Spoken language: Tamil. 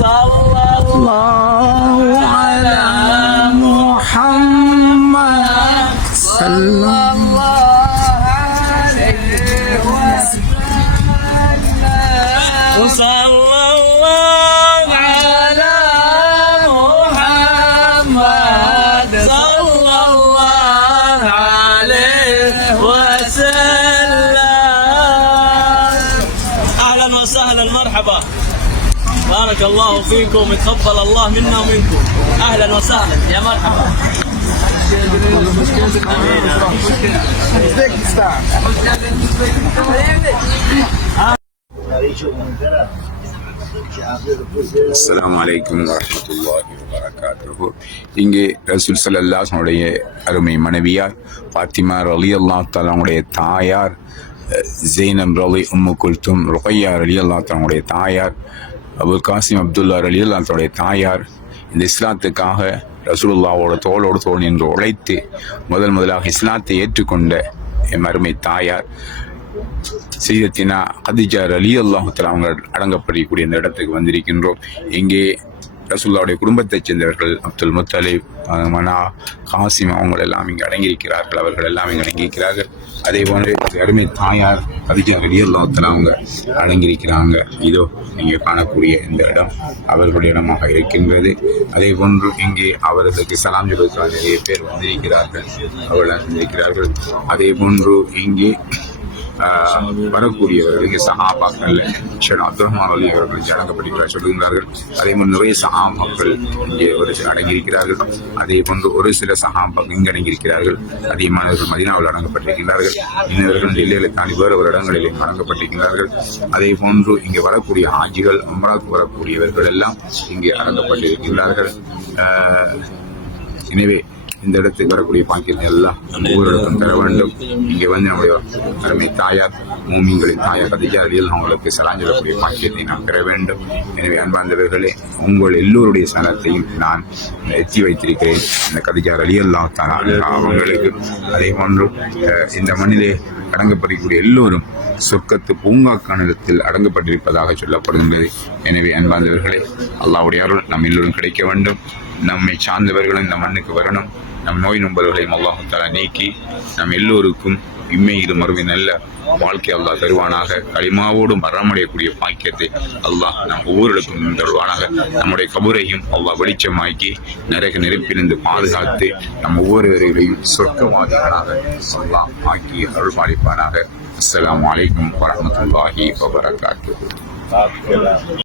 صلى الله على محمد صلى الله عليه وسلم. وصلى الله على محمد صلى الله عليه وسلم. أهلا وسهلا. مرحبا. بارك الله فيكم يتقبل الله منا ومنكم اهلا وسهلا يا مرحبا அஸ்ஸலாமு அலைக்கும் வரஹ்மத்துல்லாஹி வபரகாத்துஹு இங்கே ரசூல் ஸல்லல்லாஹுடைய அருமை மனைவியார் ஃபாத்திமா ரலியல்லாஹு தஆலாவுடைய தாயார் அஹ், ஜெய்னப் ரலி உம்மு குல்தும் ருகையா ரலியல்லாஹு தஆலாவுடைய தாயார் அபுல் காசிம் அப்துல்லா ரலியல்லாஹு தஆலாவுடைய தாயார் இந்த இஸ்லாத்துக்காக ரசூலுல்லாவோட தோளோடு தோள் நின்று உழைத்து முதல் முதலாக இஸ்லாத்தை ஏற்றுக்கொண்ட என் அருமை தாயார் செய்தத்தினா கதிஜார் அலி அல்லாஹுத்தலா அவங்க அடங்கப்படக்கூடிய இந்த இடத்துக்கு வந்திருக்கின்றோம். இங்கே ரசுல்லாவுடைய குடும்பத்தைச் சேர்ந்தவர்கள் அப்துல் முத்தலிப் மனா காசிம் அவங்க எல்லாம் இங்கே அடங்கியிருக்கிறார்கள். அவர்கள் எல்லாம் இங்கே அடங்கியிருக்கிறார்கள். அதே போன்று அருமை தாயார் கதிஜா அலி அவங்க அடங்கியிருக்கிறாங்க. இதோ இங்கே காணக்கூடிய இந்த இடம் அவர்களுடைய இடமாக இருக்கின்றது. அதே போன்று இங்கே அவர்களுக்கு சலாம் சொல்வதற்காக நிறைய பேர் வந்திருக்கிறார்கள் அவர்கள் வந்திருக்கிறார்கள். அதே போன்று இங்கே வரக்கூடியவர்கள் இங்கே சஹாபாக்கள் ஷேட் அப்துல் ரஹ்மான் அலி அவர்கள் அடங்கப்பட்டிருக்கிறார் சொல்லுகிறார்கள் அதே போல் நிறைய சஹாபாக்கள் இங்கே ஒரு சில அடங்கியிருக்கிறார்கள் அதே போன்று ஒரு சில சஹாபாக்கள் இங்கு அடங்கியிருக்கிறார்கள் அதிகமானவர்கள் மதினாவில் அடங்கப்பட்டிருக்கிறார்கள் இன்னவர்கள் டெல்லியில் தாண்டி வேறு ஒரு இடங்களிலே அடங்கப்பட்டிருக்கிறார்கள் அதே போன்று இங்கே வரக்கூடிய ஆஜிகள் அம்ராவுக்கு வரக்கூடியவர்கள் எல்லாம் இங்கே அடங்கப்பட்டிருக்கிறார்கள் எனவே இந்த இடத்துக்கு வரக்கூடிய பாக்கியத்தை எல்லாம் நம்ம தர வேண்டும். இங்கே வந்து நம்முடைய அருமை தாயார் மூமிங்களின் தாயார் கதிஜா அவங்களுக்கு சலாஞ்சலக்கூடிய பாக்கியத்தை நாம் பெற வேண்டும். எனவே அன்பார்ந்தவர்களே உங்கள் எல்லோருடைய சலத்தையும் நான் எத்தி வைத்திருக்கிறேன். இந்த கதிஜா அலியல்லா தான் அவங்களுக்கு. அதே போன்று இந்த மண்ணிலே அடங்கப்படக்கூடிய எல்லோரும் சொர்க்கத்து பூங்காக்கானத்தில் அடங்கப்பட்டிருப்பதாக சொல்லப்படுகின்றது. எனவே அன்பார்ந்தவர்களே அல்லாவுடைய அருள் நம் எல்லோரும் கிடைக்க வேண்டும். நம்மை சார்ந்தவர்களும் இந்த மண்ணுக்கு வரணும். நம் நோய் நம்பர்களையும் அல்லாஹால நீக்கி நம் எல்லோருக்கும் இம்மையிலும் மறுமை நல்ல வாழ்க்கை அல்லாஹ் தருவானாக. களிமாவோடு மரணமடையக்கூடிய பாக்கியத்தை அல்லாஹ் நம் ஒவ்வொருடக்கும் தருவானாக. நம்முடைய கபூரையும் அல்லாஹ் வெளிச்சமாக்கி நரக நெருப்பிலிருந்து பாதுகாத்து நம் ஒவ்வொருவரையும் சொர்க்கவாதிகளாக அல்லாஹ் ஆக்கி அருள் பாலிப்பானாக அஸ்லாம் அலைக்கும் வரமத்துல்லாஹி வபரகாத்து